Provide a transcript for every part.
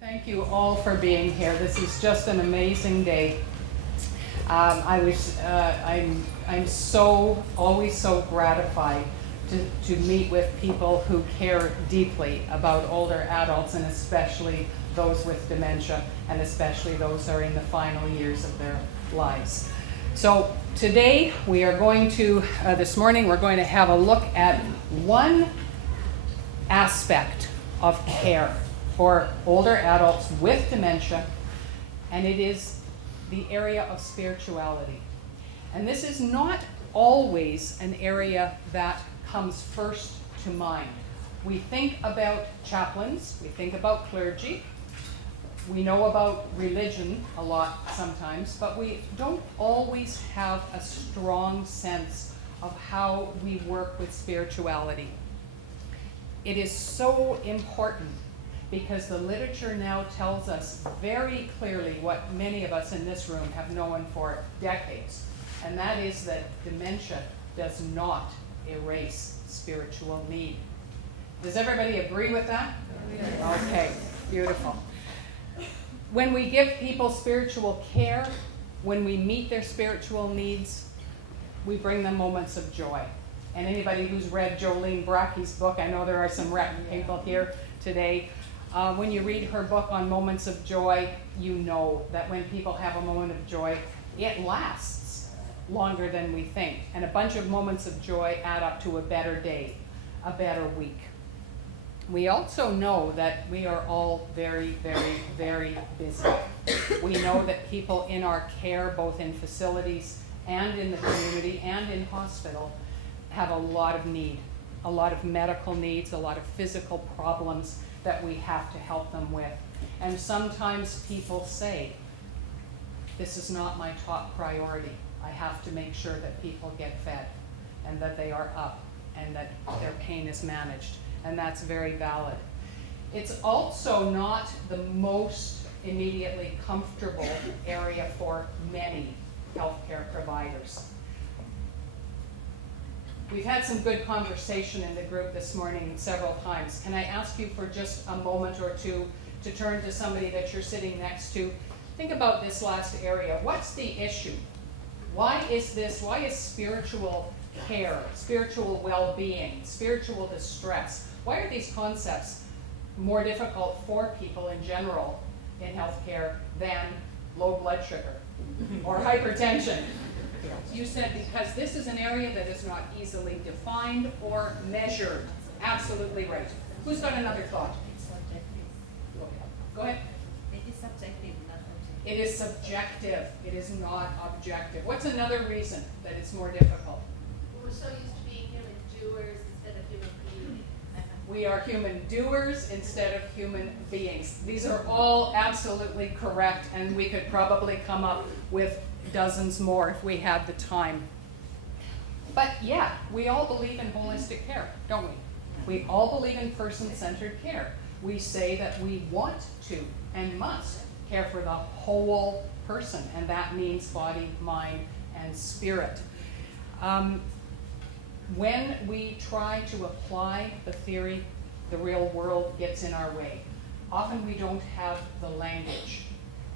Thank you all for being here. This is just an amazing day. I'm always so gratified to meet with people who care deeply about older adults, and especially those with dementia, and especially those who are in the final years of their lives. So today we are going to, this morning we're going to have a look at one aspect of care for older adults with dementia, and it is the area of spirituality. And this is not always an area that comes first to mind. We think about chaplains, we think about clergy, we know about religion a lot sometimes, but we don't always have a strong sense of how we work with spirituality. It is so important because the literature now tells us very clearly what many of us in this room have known for decades, and that is that dementia does not erase spiritual need. Does everybody agree with that? Yes. Okay, beautiful. When we give people spiritual care, when we meet their spiritual needs, we bring them moments of joy. And anybody who's read Jolene Bracke's book, I know there are some people here today, when you read her book on moments of joy, you know that when people have a moment of joy, it lasts longer than we think. And a bunch of moments of joy add up to a better day, a better week. We also know that we are all very, very, very busy. We know that people in our care, both in facilities and in the community and in hospital, have a lot of need, a lot of medical needs, a lot of physical problems that we have to help them with. And sometimes people say, this is not my top priority. I have to make sure that people get fed and that they are up and that their pain is managed. And that's very valid. It's also not the most immediately comfortable area for many healthcare providers. We've had some good conversation in the group this morning several times. Can I ask you for just a moment or two to turn to somebody that you're sitting next to? Think about this last area. What's the issue? Why is spiritual care, spiritual well-being, spiritual distress, why are these concepts more difficult for people in general in healthcare than low blood sugar or hypertension? You said because this is an area that is not easily defined or measured. Absolutely right. Who's got another thought? It's subjective. Go ahead. It is subjective, not objective. It is subjective. It is not objective. What's another reason that it's more difficult? We're so used to being human doers instead of human beings. We are human doers instead of human beings. These are all absolutely correct, and we could probably come up with dozens more if we had the time. But yeah, we all believe in holistic care, don't we? We all believe in person-centered care. We say that we want to and must care for the whole person, and that means body, mind, and spirit. When we try to apply the theory, the real world gets in our way. Often we don't have the language.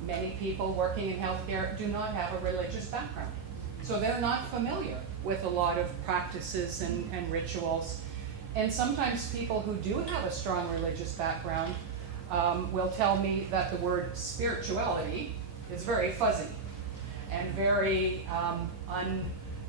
Many people working in healthcare do not have a religious background, so they're not familiar with a lot of practices and rituals. And sometimes people who do have a strong religious background will tell me that the word spirituality is very fuzzy and very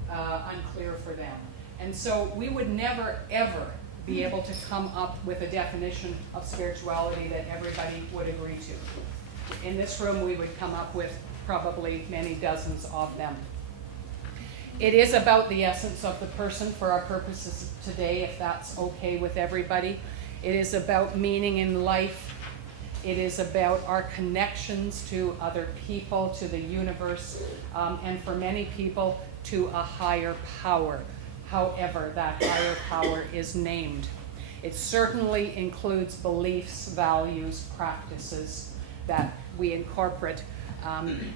unclear for them. And so we would never, ever be able to come up with a definition of spirituality that everybody would agree to. In this room, we would come up with probably many dozens of them. It is about the essence of the person for our purposes today, if that's okay with everybody. It is about meaning in life. It is about our connections to other people, to the universe, and for many people, to a higher power, however that higher power is named. It certainly includes beliefs, values, practices that we incorporate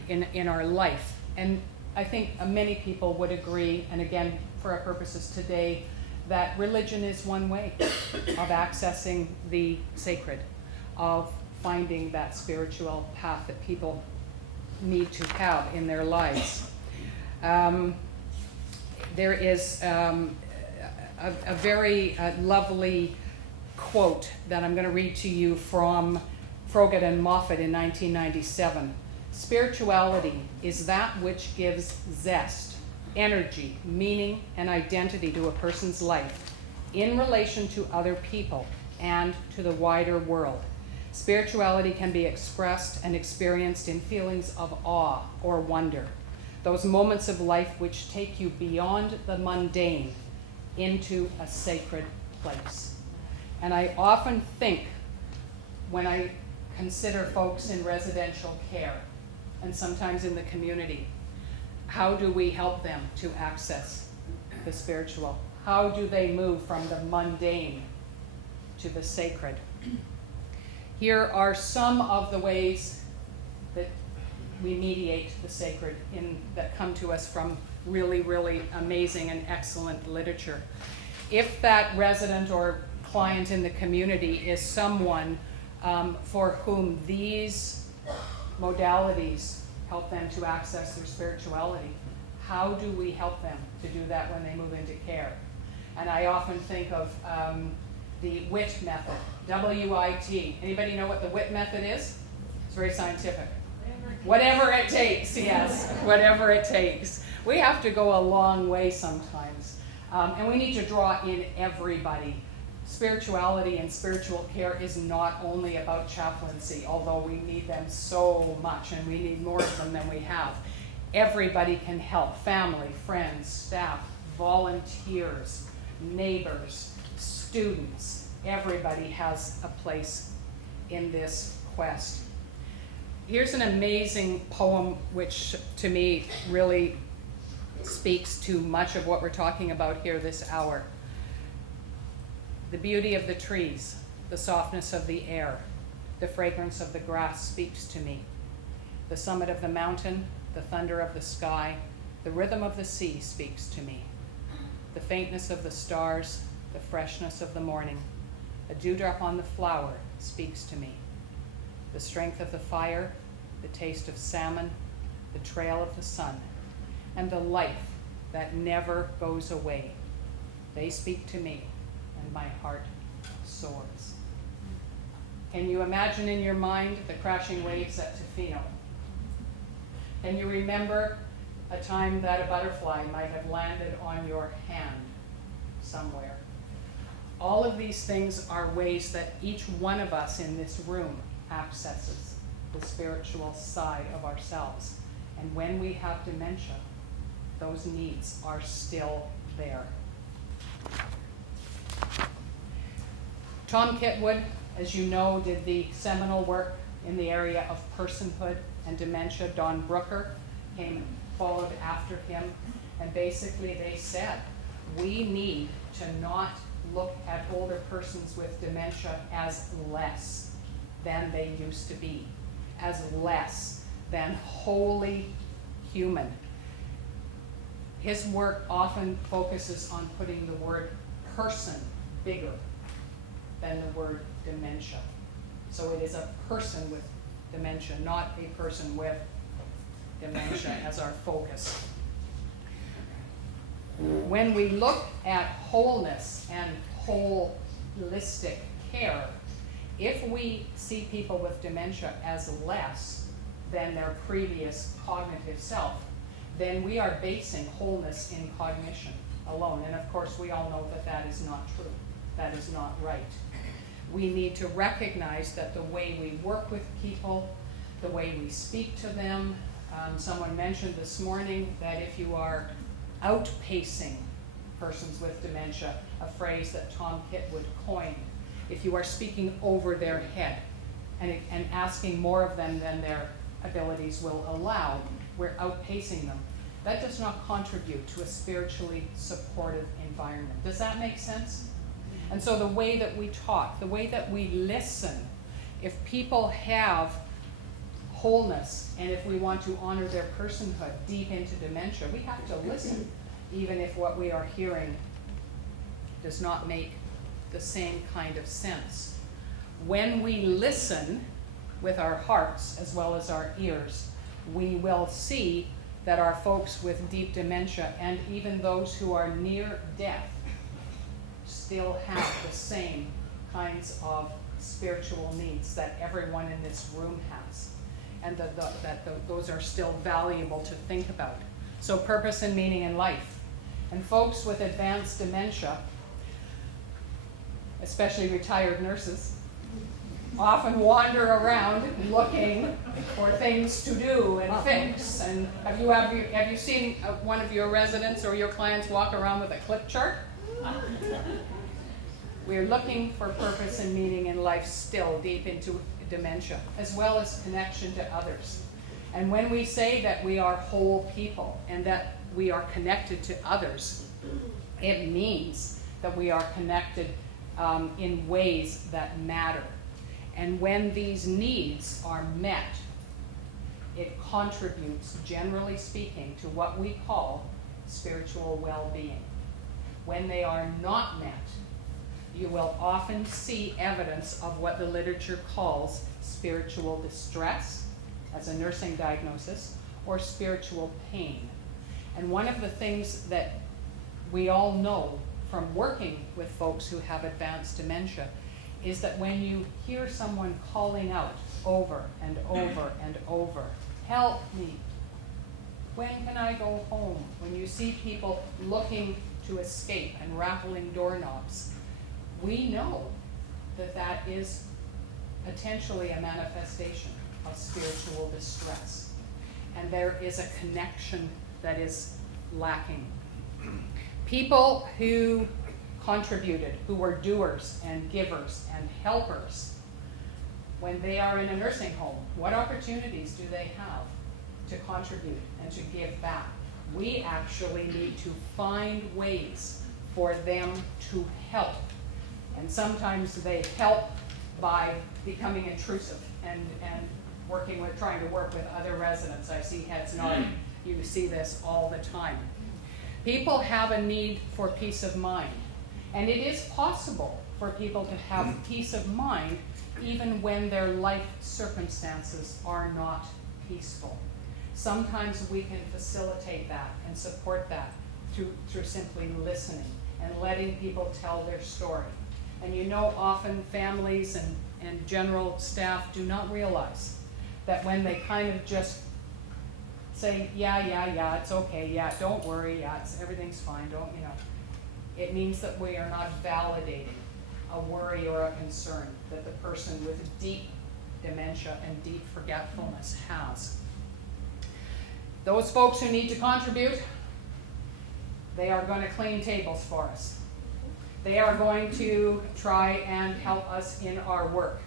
in our life. And I think many people would agree, and again, for our purposes today, that religion is one way of accessing the sacred, of finding that spiritual path that people need to have in their lives. There is a very lovely quote that I'm going to read to you from Froggatt and Moffat in 1997. Spirituality is that which gives zest, energy, meaning, and identity to a person's life in relation to other people and to the wider world. Spirituality can be expressed and experienced in feelings of awe or wonder, those moments of life which take you beyond the mundane into a sacred place. And I often think, when I consider folks in residential care and sometimes in the community, how do we help them to access the spiritual? How do they move from the mundane to the sacred? Here are some of the ways that we mediate the sacred that come to us from really, really amazing and excellent literature. If that resident or client in the community is someone for whom these modalities help them to access their spirituality, how do we help them to do that when they move into care? And I often think of the WIT method, W-I-T. Anybody know what the WIT method is? It's very scientific. Whatever it takes, yes, whatever it takes. We have to go a long way sometimes. And we need to draw in everybody. Spirituality and spiritual care is not only about chaplaincy, although we need them so much and we need more of them than we have. Everybody can help: family, friends, staff, volunteers, neighbors, students. Everybody has a place in this quest. Here's an amazing poem which to me really speaks to much of what we're talking about here this hour. The beauty of the trees, the softness of the air, the fragrance of the grass speaks to me. The summit of the mountain, the thunder of the sky, the rhythm of the sea speaks to me. The faintness of the stars, the freshness of the morning, a dewdrop on the flower speaks to me. The strength of the fire, the taste of salmon, the trail of the sun, and the life that never goes away. They speak to me, and my heart soars. Can you imagine in your mind the crashing waves at Tofino? Can you remember a time that a butterfly might have landed on your hand somewhere? All of these things are ways that each one of us in this room accesses the spiritual side of ourselves. And when we have dementia, those needs are still there. Tom Kitwood, as you know, did the seminal work in the area of personhood and dementia. Don Brooker followed after him, and basically they said, we need to not look at older persons with dementia as less than they used to be, as less than wholly human. His work often focuses on putting the word person bigger than the word dementia. So it is a person with dementia, not a person with dementia as our focus. When we look at wholeness and holistic care, if we see people with dementia as less than their previous cognitive self, then we are basing wholeness in cognition alone. And of course, we all know that that is not true. That is not right. We need to recognize that the way we work with people, the way we speak to them, someone mentioned this morning that if you are outpacing persons with dementia, a phrase that Tom Kitwood coined, if you are speaking over their head and asking more of them than their abilities will allow, we're outpacing them. That does not contribute to a spiritually supportive environment. Does that make sense? And so the way that we talk, the way that we listen, if people have wholeness and if we want to honor their personhood deep into dementia, we have to listen, even if what we are hearing does not make the same kind of sense. When we listen, with our hearts as well as our ears, we will see that our folks with deep dementia and even those who are near death still have the same kinds of spiritual needs that everyone in this room has, and those are still valuable to think about. So purpose and meaning in life. And folks with advanced dementia, especially retired nurses, often wander around looking for things to do and fix. And have you seen one of your residents or your clients walk around with a clip chart? We're looking for purpose and meaning in life still deep into dementia, as well as connection to others. And when we say that we are whole people and that we are connected to others, it means that we are connected in ways that matter. And when these needs are met, it contributes, generally speaking, to what we call spiritual well-being. When they are not met, you will often see evidence of what the literature calls spiritual distress as a nursing diagnosis, or spiritual pain. And one of the things that we all know from working with folks who have advanced dementia is that when you hear someone calling out over and over and over, "Help me, when can I go home?" When you see people looking to escape and rattling doorknobs, we know that that is potentially a manifestation of spiritual distress. And there is a connection that is lacking. People who contributed, who were doers and givers and helpers, when they are in a nursing home, what opportunities do they have to contribute and to give back? We actually need to find ways for them to help. And sometimes they help by becoming intrusive and trying to work with other residents. I see heads nodding. You see this all the time. People have a need for peace of mind. And it is possible for people to have peace of mind even when their life circumstances are not peaceful. Sometimes we can facilitate that and support that through simply listening and letting people tell their story. And you know, often families and general staff do not realize that when they kind of just say, yeah, it's okay, yeah, don't worry, yeah, everything's fine, it means that we are not validating a worry or a concern that the person with deep dementia and deep forgetfulness has. Those folks who need to contribute, they are going to clean tables for us. They are going to try and help us in our work.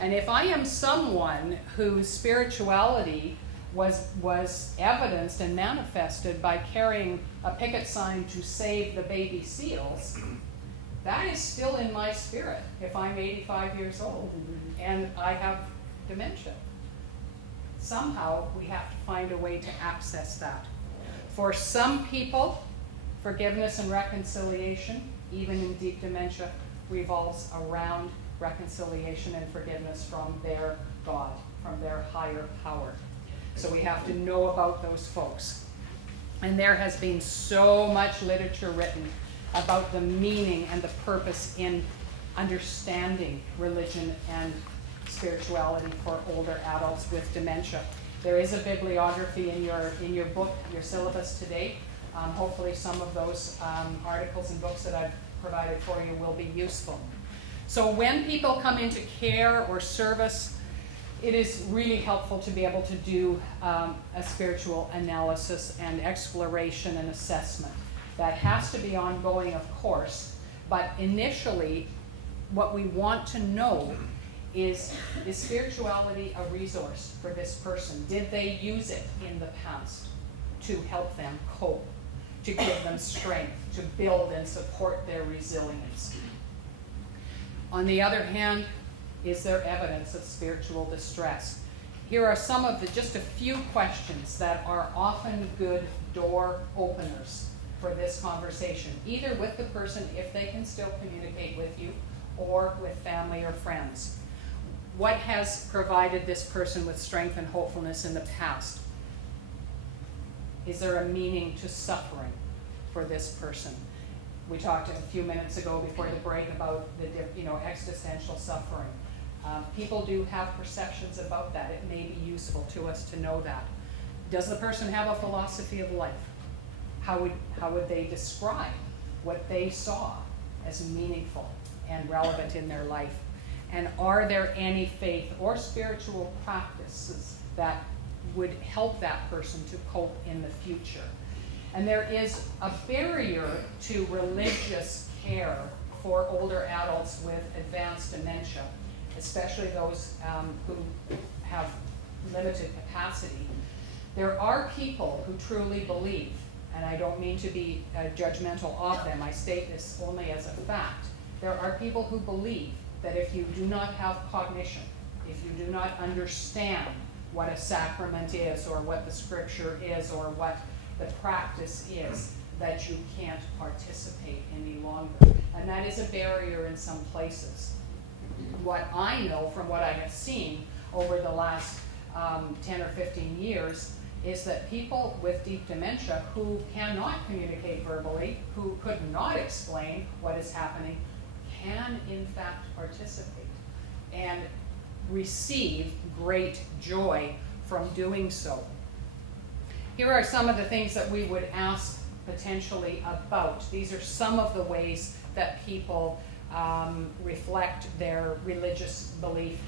And if I am someone whose spirituality was evidenced and manifested by carrying a picket sign to save the baby seals, that is still in my spirit if I'm 85 years old and I have dementia. Somehow we have to find a way to access that. For some people, forgiveness and reconciliation, even in deep dementia, revolves around reconciliation and forgiveness from their God, from their higher power. So we have to know about those folks. And there has been so much literature written about the meaning and the purpose in understanding religion and spirituality for older adults with dementia. There is a bibliography in your book, your syllabus today. Hopefully some of those articles and books that I've provided for you will be useful. So when people come into care or service, it is really helpful to be able to do a spiritual analysis and exploration and assessment. That has to be ongoing, of course, but initially what we want to know is spirituality a resource for this person? Did they use it in the past to help them cope, to give them strength, to build and support their resilience? On the other hand, is there evidence of spiritual distress? Here are some of just a few questions that are often good door openers for this conversation, either with the person if they can still communicate with you, or with family or friends. What has provided this person with strength and hopefulness in the past? Is there a meaning to suffering for this person? We talked a few minutes ago before the break about the existential suffering. People do have perceptions about that. It may be useful to us to know that. Does the person have a philosophy of life? How would they describe what they saw as meaningful and relevant in their life? And are there any faith or spiritual practices that would help that person to cope in the future? And there is a barrier to religious care for older adults with advanced dementia, especially those who have limited capacity. There are people who truly believe, and I don't mean to be judgmental of them, I state this only as a fact. There are people who believe that if you do not have cognition, if you do not understand what a sacrament is, or what the scripture is, or what the practice is, that you can't participate any longer. And that is a barrier in some places. What I know from what I have seen over the last 10 or 15 years is that people with deep dementia who cannot communicate verbally, who could not explain what is happening, can in fact participate and receive great joy from doing so. Here are some of the things that we would ask potentially about. These are some of the ways that people reflect their religious belief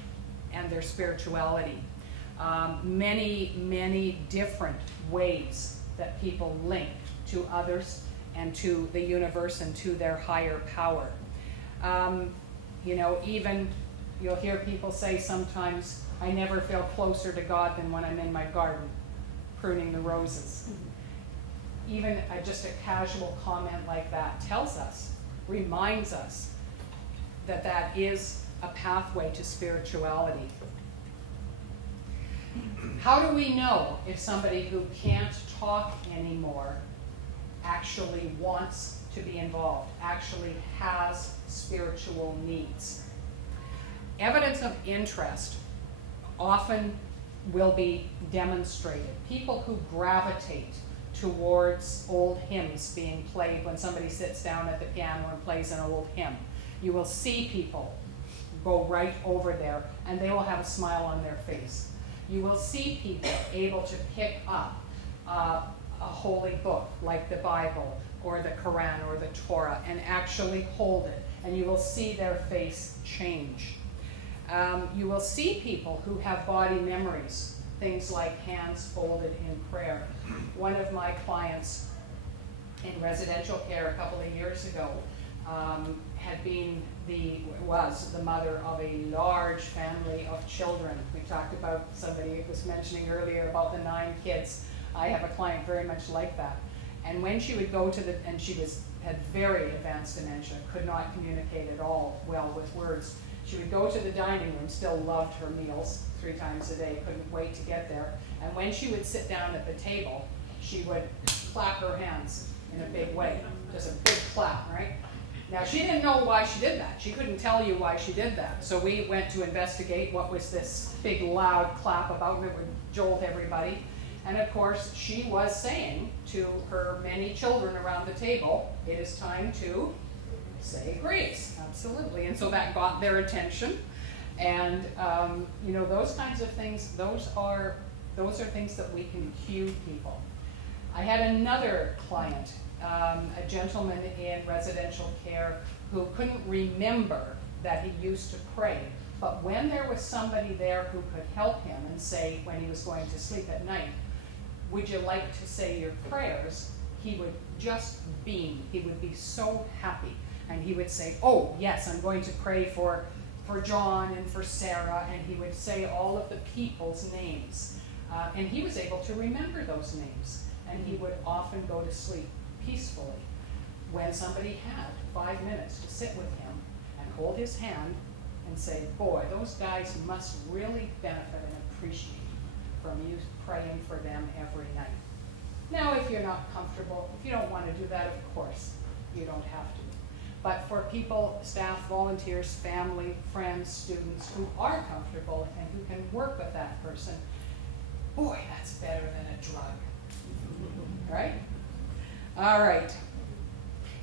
and their spirituality. Many different ways that people link to others and to the universe and to their higher power. Even you'll hear people say sometimes, I never feel closer to God than when I'm in my garden, pruning the roses. Even just a casual comment like that tells us, reminds us that that is a pathway to spirituality. How do we know if somebody who can't talk anymore actually wants to be involved, actually has spiritual needs? Evidence of interest often will be demonstrated. People who gravitate towards old hymns being played when somebody sits down at the piano and plays an old hymn. You will see people go right over there and they will have a smile on their face. You will see people able to pick up a holy book like the Bible or the Quran or the Torah and actually hold it, and you will see their face change. You will see people who have body memories, things like hands folded in prayer. One of my clients in residential care a couple of years ago was the mother of a large family of children. We talked about, somebody was mentioning earlier about the 9 kids. I have a client very much like that. And when she would go to and she had very advanced dementia, could not communicate at all well with words. She would go to the dining room, still loved her meals 3 times a day, couldn't wait to get there. And when she would sit down at the table, she would clap her hands in a big way, just a big clap, right? Now, she didn't know why she did that. She couldn't tell you why she did that. So we went to investigate what was this big, loud clap about, and it would jolt everybody. And of course, she was saying to her many children around the table, it is time to say grace. Absolutely. And so that got their attention. And, those kinds of things, those are things that we can cue people. I had another client, a gentleman in residential care who couldn't remember that he used to pray. But when there was somebody there who could help him and say when he was going to sleep at night, would you like to say your prayers? He would just beam. He would be so happy. And he would say, oh, yes, I'm going to pray for John and for Sarah. And he would say all of the people's names. And he was able to remember those names. And he would often go to sleep peacefully when somebody had 5 minutes to sit with him and hold his hand and say, boy, those guys must really benefit and appreciate from you praying for them every night. Now, if you're not comfortable, if you don't want to do that, of course, you don't have to. But for people, staff, volunteers, family, friends, students who are comfortable and who can work with that person, boy, that's better than a drug. Right? All right.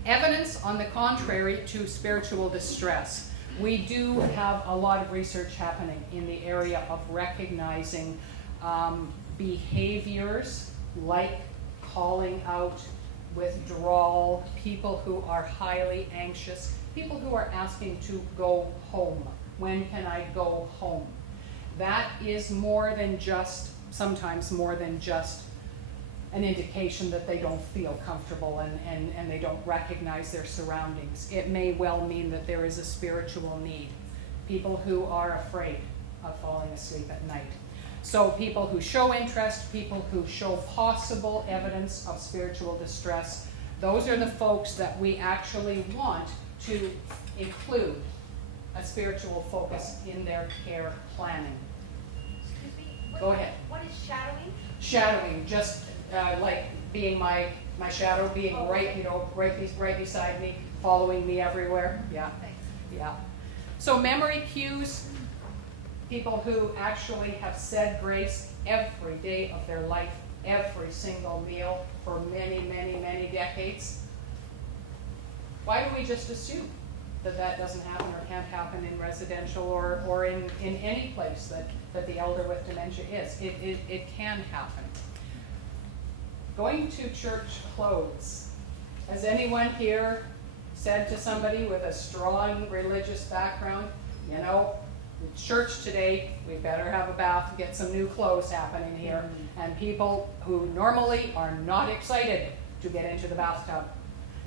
Evidence on the contrary to spiritual distress. We do have a lot of research happening in the area of recognizing behaviors like calling out, withdrawal, people who are highly anxious, people who are asking to go home. When can I go home? That is more than just, sometimes more than just an indication that they don't feel comfortable and they don't recognize their surroundings. It may well mean that there is a spiritual need. People who are afraid of falling asleep at night. So people who show interest, people who show possible evidence of spiritual distress, those are the folks that we actually want to include a spiritual focus in their care planning. Excuse me? Go ahead. What is shadowing? Shadowing, just like being my shadow, being Oh, right, okay. you know, right beside me, following me everywhere. Yeah, Thanks. yeah. So memory cues, people who actually have said grace every day of their life, every single meal for many, many, many decades. Why do we just assume that that doesn't happen or can't happen in residential or in any place that the elder with dementia is? It can happen. Going to church clothes. Has anyone here said to somebody with a strong religious background, you know, church today, we better have a bath and get some new clothes happening here. And people who normally are not excited to get into the bathtub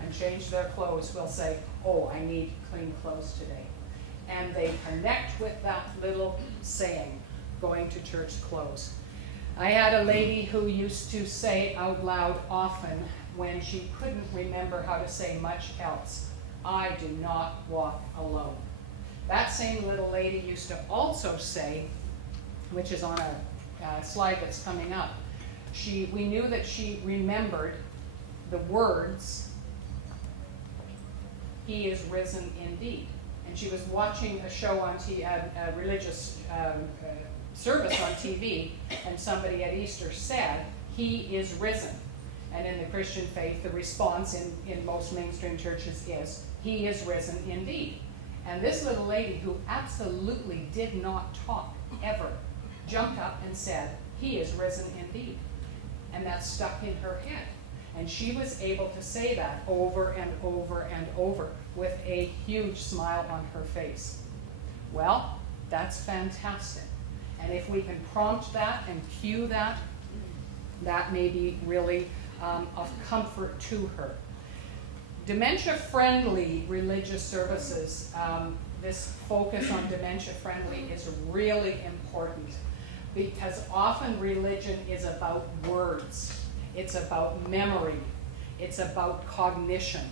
and change their clothes will say, oh, I need clean clothes today. And they connect with that little saying, going to church clothes. I had a lady who used to say out loud often when she couldn't remember how to say much else, I do not walk alone. That same little lady used to also say, which is on a slide that's coming up, we knew that she remembered the words, he is risen indeed. And she was watching a show on a religious service on TV, and somebody at Easter said, he is risen. And in the Christian faith, the response in most mainstream churches is, he is risen indeed. And this little lady, who absolutely did not talk ever, jumped up and said, he is risen indeed. And that stuck in her head. And she was able to say that over and over and over with a huge smile on her face. Well, that's fantastic. And if we can prompt that and cue that, that may be really of comfort to her. Dementia-friendly religious services, this focus on dementia-friendly is really important because often religion is about words. It's about memory. It's about cognition.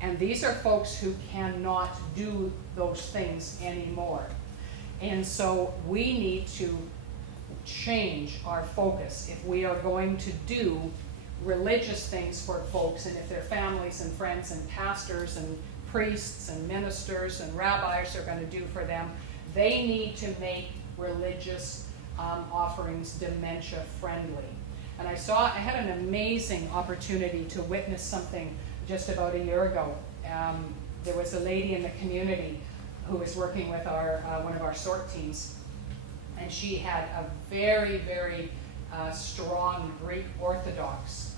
And these are folks who cannot do those things anymore. And so we need to change our focus if we are going to do religious things for folks, and if their families and friends and pastors and priests and ministers and rabbis are going to do for them, they need to make religious offerings dementia friendly. And I had an amazing opportunity to witness something just about a year ago. There was a lady in the community who was working with one of our sort teams, and she had a very, very strong Greek Orthodox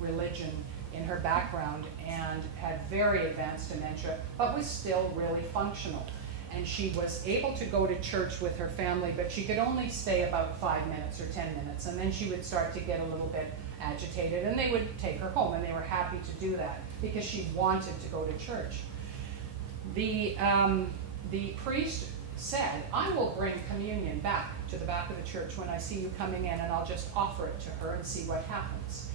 religion in her background and had very advanced dementia, but was still really functional. And she was able to go to church with her family, but she could only stay about 5 minutes or 10 minutes, and then she would start to get a little bit agitated, and they would take her home, and they were happy to do that because she wanted to go to church. The priest said, I will bring communion back to the back of the church when I see you coming in, and I'll just offer it to her and see what happens.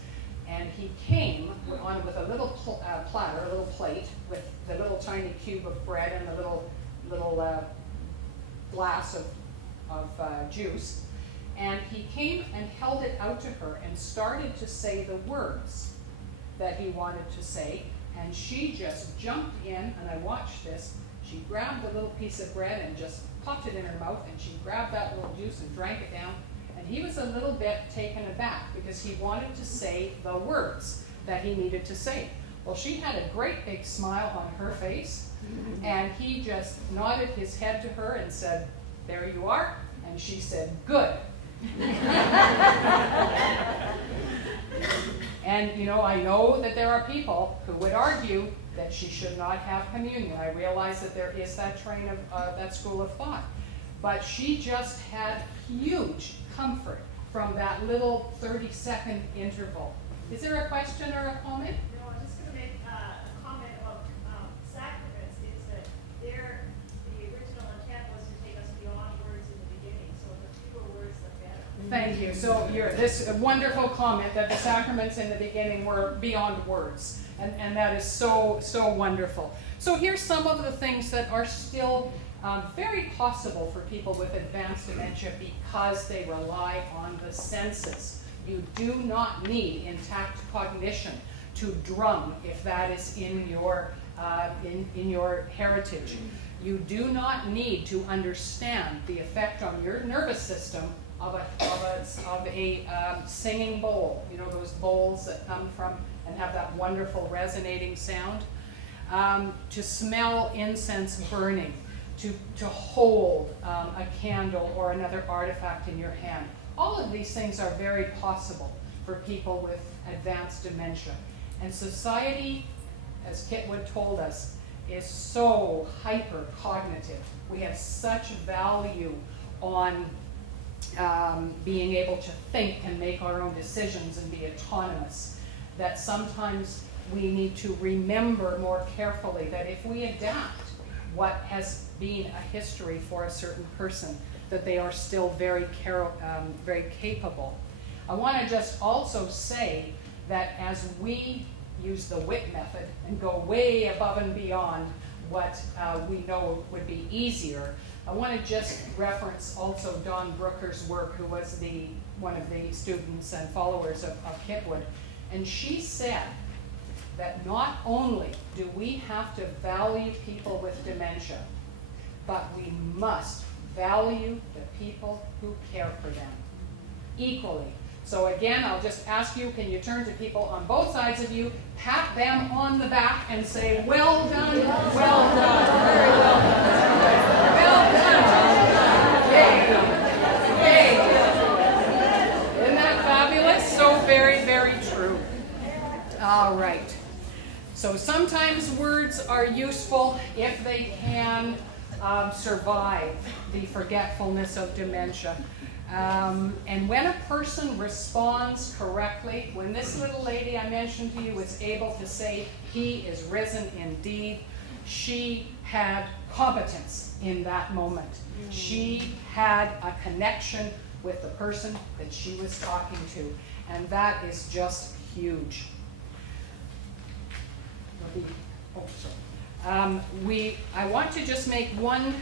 And he came on with a little platter, a little plate, with the little tiny cube of bread and the little glass of juice. And he came and held it out to her and started to say the words that he wanted to say. And she just jumped in, and I watched this. She grabbed a little piece of bread and just popped it in her mouth, and she grabbed that little juice and drank it down. And he was a little bit taken aback because he wanted to say the words that he needed to say. Well, she had a great big smile on her face, and he just nodded his head to her and said, "There you are." And she said, "Good." And you know, I know that there are people who would argue that she should not have communion. I realize that there is that train of that school of thought. But she just had huge comfort from that little 30-second interval. Is there a question or a comment? No, I'm just going to make a comment about sacraments. Is that the original intent was to take us beyond words in the beginning, so the fewer words, the better. Thank you. So this wonderful comment that the sacraments in the beginning were beyond words. And that is so, so wonderful. So here's some of the things that are still very possible for people with advanced dementia because they rely on the senses. You do not need intact cognition to drum if that is in your heritage. You do not need to understand the effect on your nervous system of a singing bowl. You know, those bowls that come from and have that wonderful resonating sound. To smell incense burning, to hold a candle or another artifact in your hand. All of these things are very possible for people with advanced dementia. And society, as Kitwood told us, is so hyper-cognitive. We have such value on being able to think and make our own decisions and be autonomous, that sometimes we need to remember more carefully that if we adapt what has been a history for a certain person, that they are still very capable. I want to just also say that as we use the WIT method and go way above and beyond what we know would be easier, I want to just reference also Dawn Brooker's work, who was one of the students and followers of Kitwood. And she said that not only do we have to value people with dementia, but we must value the people who care for them equally. So again, I'll just ask you, can you turn to people on both sides of you, pat them on the back and say, "Well done, well done, very well done, well done, yay, yay." Isn't that fabulous? So very, very true. All right. So sometimes words are useful if they can survive the forgetfulness of dementia. And when a person responds correctly, when this little lady I mentioned to you was able to say, "He is risen indeed," she had competence in that moment. She had a connection with the person that she was talking to, and that is just huge. I want to just make one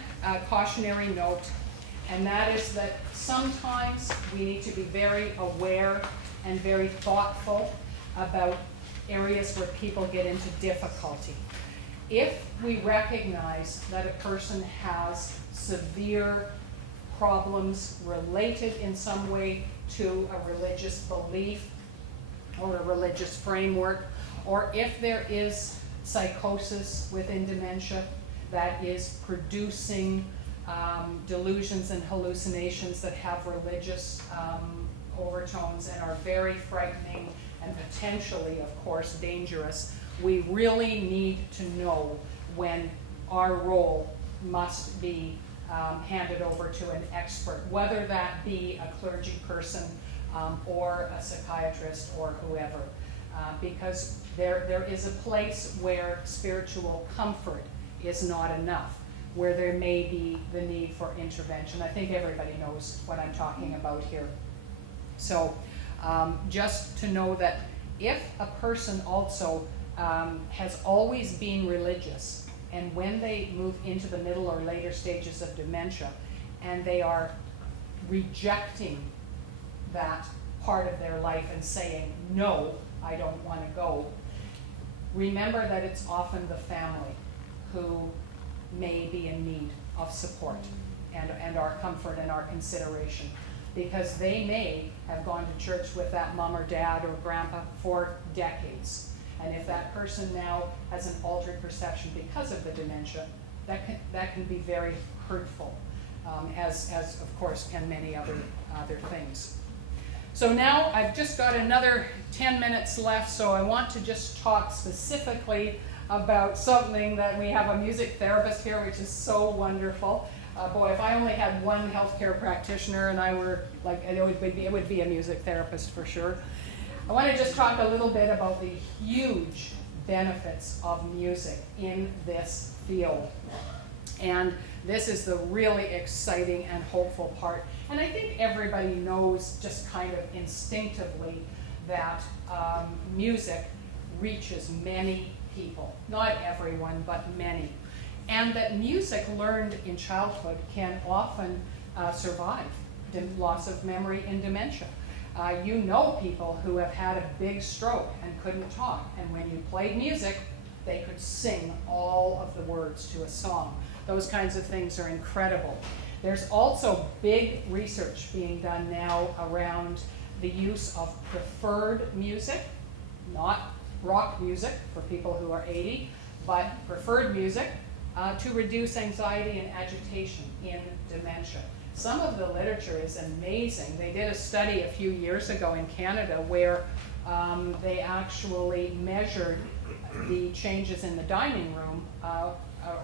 cautionary note, and that is that sometimes we need to be very aware and very thoughtful about areas where people get into difficulty. If we recognize that a person has severe problems related in some way to a religious belief or a religious framework, or if there is psychosis within dementia that is producing delusions and hallucinations that have religious overtones and are very frightening and potentially, of course, dangerous, we really need to know when our role must be handed over to an expert, whether that be a clergy person or a psychiatrist or whoever. Because there is a place where spiritual comfort is not enough, where there may be the need for intervention. I think everybody knows what I'm talking about here. So just to know that if a person also has always been religious, and when they move into the middle or later stages of dementia, and they are rejecting that part of their life and saying, "No, I don't want to go," remember that it's often the family who may be in need of support and our comfort and our consideration, because they may have gone to church with that mom or dad or grandpa for decades. And if that person now has an altered perception because of the dementia, that can be very hurtful, as of course can many other things. So now I've just got another 10 minutes left, so I want to just talk specifically about something that we have a music therapist here, which is so wonderful. Boy, if I only had one healthcare practitioner and I were like, it would be a music therapist for sure. I want to just talk a little bit about the huge benefits of music in this field. And this is the really exciting and hopeful part. And I think everybody knows just kind of instinctively that music reaches many people. Not everyone, but many. And that music learned in childhood can often survive loss of memory and dementia. You know people who have had a big stroke and couldn't talk, and when you played music, they could sing all of the words to a song. Those kinds of things are incredible. There's also big research being done now around the use of preferred music, not rock music for people who are 80, but preferred music to reduce anxiety and agitation in dementia. Some of the literature is amazing. They did a study a few years ago in Canada where they actually measured the changes in the dining room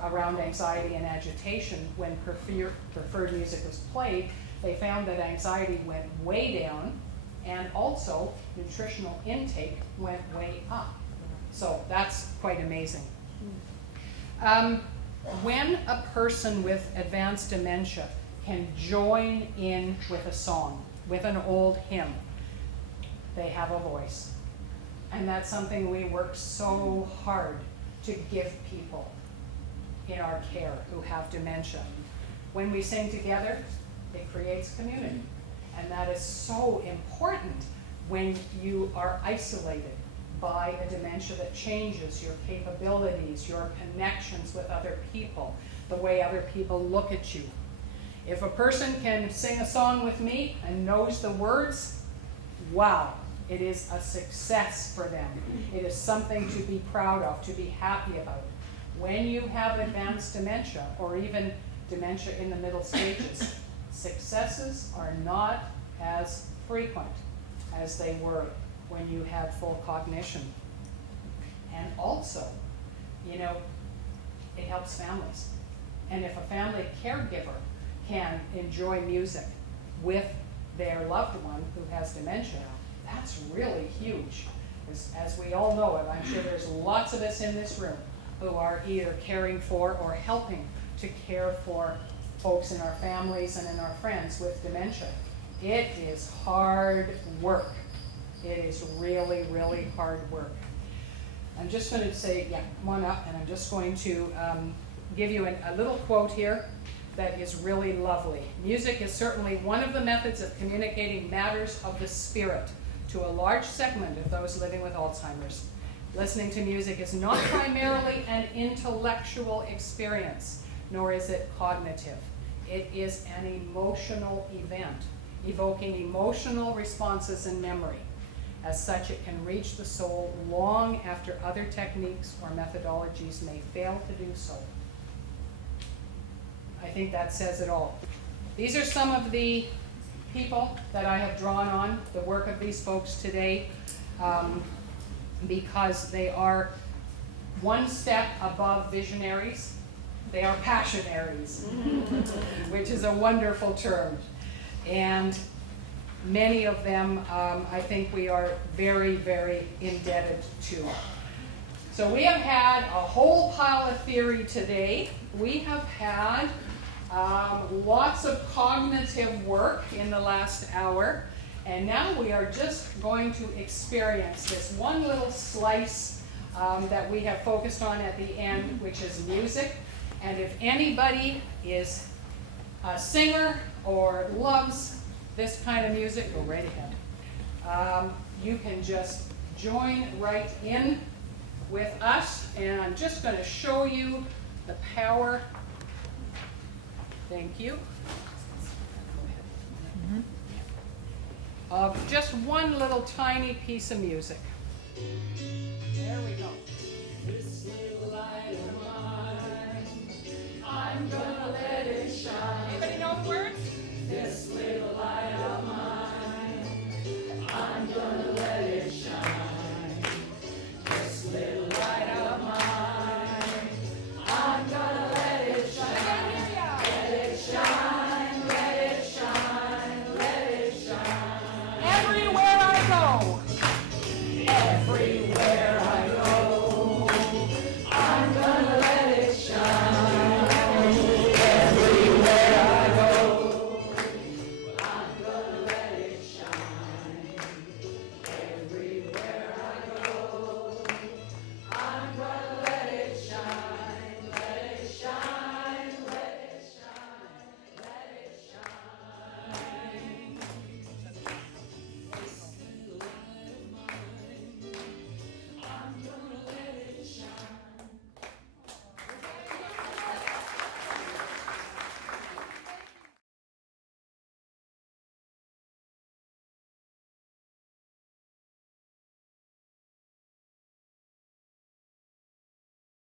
around anxiety and agitation when preferred music was played. They found that anxiety went way down, and also nutritional intake went way up. So that's quite amazing. When a person with advanced dementia can join in with a song, with an old hymn, they have a voice. And that's something we work so hard to give people in our care who have dementia. When we sing together, it creates community. And that is so important when you are isolated by a dementia that changes your capabilities, your connections with other people, the way other people look at you. If a person can sing a song with me and knows the words, wow, it is a success for them. It is something to be proud of, to be happy about. When you have advanced dementia, or even dementia in the middle stages, successes are not as frequent as they were when you had full cognition. And also, it helps families. And if a family caregiver can enjoy music with their loved one who has dementia, that's really huge. As we all know it, I'm sure there's lots of us in this room who are either caring for or helping to care for folks in our families and in our friends with dementia. It is hard work. It is really, really hard work. I'm just going to say, come on up, and I'm just going to give you a little quote here that is really lovely. Music is certainly one of the methods of communicating matters of the spirit to a large segment of those living with Alzheimer's. Listening to music is not primarily an intellectual experience, nor is it cognitive. It is an emotional event, evoking emotional responses and memory. As such, it can reach the soul long after other techniques or methodologies may fail to do so. I think that says it all. These are some of the people that I have drawn on, the work of these folks today, because they are one step above visionaries. They are passionaries, which is a wonderful term. And many of them, I think we are very, very indebted to. So we have had a whole pile of theory today. We have had lots of cognitive work in the last hour. And now we are just going to experience this one little slice that we have focused on at the end, which is music. And if anybody is a singer or loves this kind of music, go right ahead. You can just join right in with us, and I'm just going to show you the power. Thank you. Of just one little tiny piece of music. There we go.